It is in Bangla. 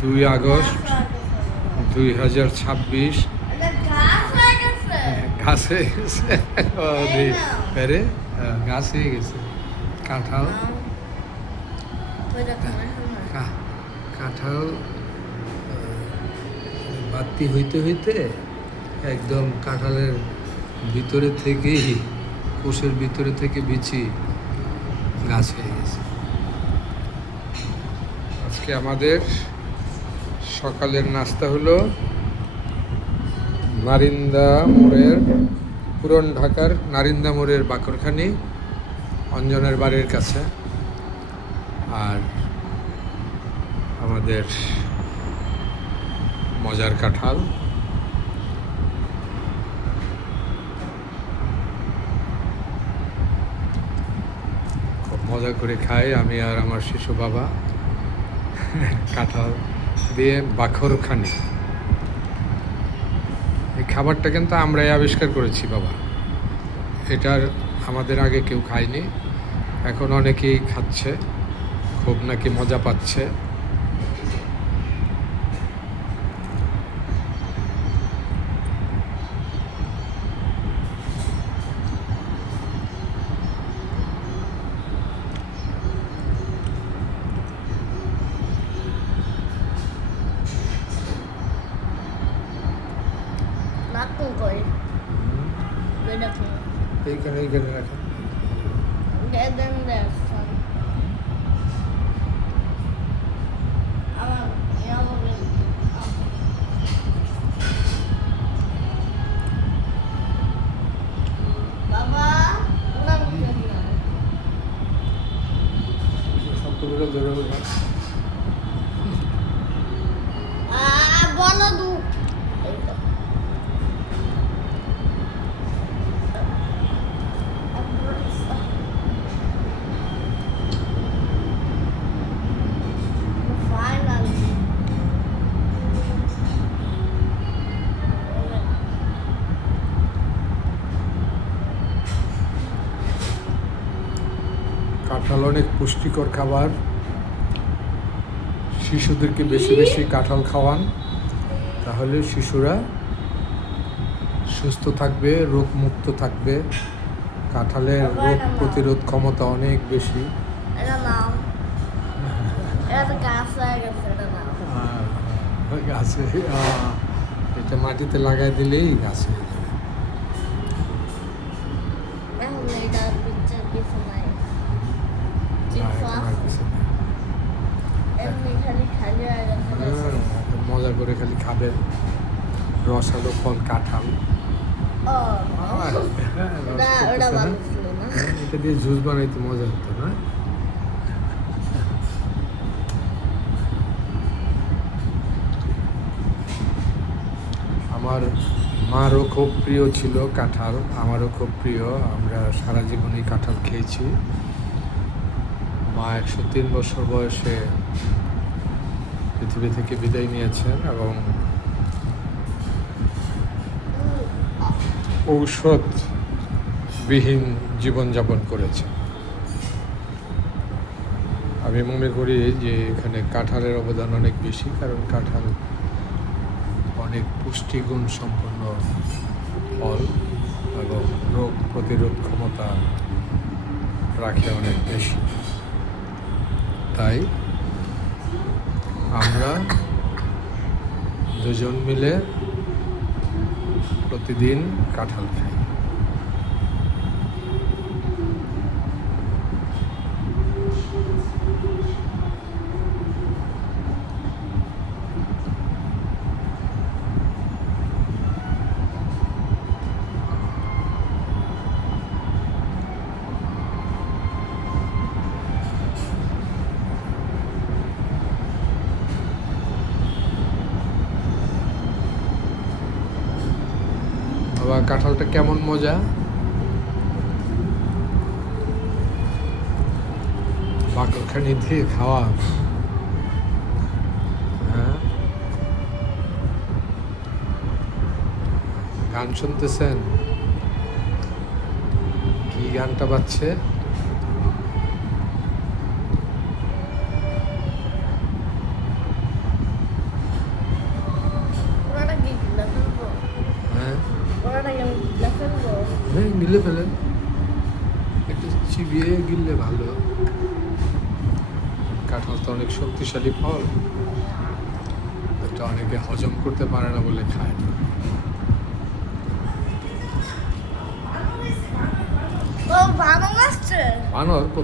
2 আগস্ট 2026 গাছ হয়ে গেছে পেরে গাছ হয়ে গেছে কাঁঠাল কাঁঠাল বাতি হইতে হইতে একদম কাঁঠালের ভিতরে থেকেই কোষের ভিতরে থেকে বিচি গাছ হয়ে গেছে। আজকে আমাদের সকালের নাস্তা হলো নারিন্দা মোড়ের পুরান ঢাকার নারিন্দা মোড়ের বাকরখানি অঞ্জনের বাড়ির কাছে, আর আমাদের মজার কাঁঠাল। খুব মজা করে খাই আমি আর আমার শিশু বাবা কাঁঠাল দিয়ে বাকরখানি। এই খাবারটা কিন্তু আমরাই আবিষ্কার করেছি বাবা, এটার আমাদের আগে কেউ খায়নি, এখন অনেকেই খাচ্ছে, খুব নাকি মজা পাচ্ছে। এইখানে এইখানে রাখা সবগুলো ধরে বলো দু কাঁঠাল অনেক পুষ্টিকর খাবার। শিশুদেরকে বেশি বেশি কাঁঠাল খাওয়ান, তাহলে শিশুরা সুস্থ থাকবে, রোগমুক্ত থাকবে। কাঁঠালের রোগ প্রতিরোধ ক্ষমতা অনেক বেশি। গাছে এটা মাটিতে লাগাই দিলেই গাছ হয়ে যাবে। মজা করে খালি খাবেন রসালো ফল কাঁঠাল। এটা দিয়ে জুস বানাইতে মজা হতো না? আমার মারও খুব প্রিয় ছিল কাঁঠাল, আমারও খুব প্রিয়। আমরা সারা জীবনই কাঁঠাল খেয়েছি। মা 103 বছর বয়সে পৃথিবী থেকে বিদায় নিয়েছেন এবং ঔষধবিহীন জীবনযাপন করেছেন। আমি মনে করি যে এখানে কাঁঠালের অবদান অনেক বেশি, কারণ কাঁঠাল অনেক পুষ্টিগুণ সম্পন্ন ফল এবং রোগ প্রতিরোধ ক্ষমতা রাখে অনেক বেশি। তাই আমরা দুজন মিলে প্রতিদিন কাঁঠাল খাই। বাবা কাঁঠালটা কেমন মজা! বাকরখানি দিয়ে খাওয়া। হ্যাঁ, গান শুনতেছেন? কি গানটা বাজছে? গিলে ফেলেন, একটু চিবিয়ে গিললে ভালো। কাঁঠাল তো অনেক শক্তিশালী ফল, এটা অনেকে হজম করতে পারে না বলে খায় না। ও ভালো লাগছে। বানর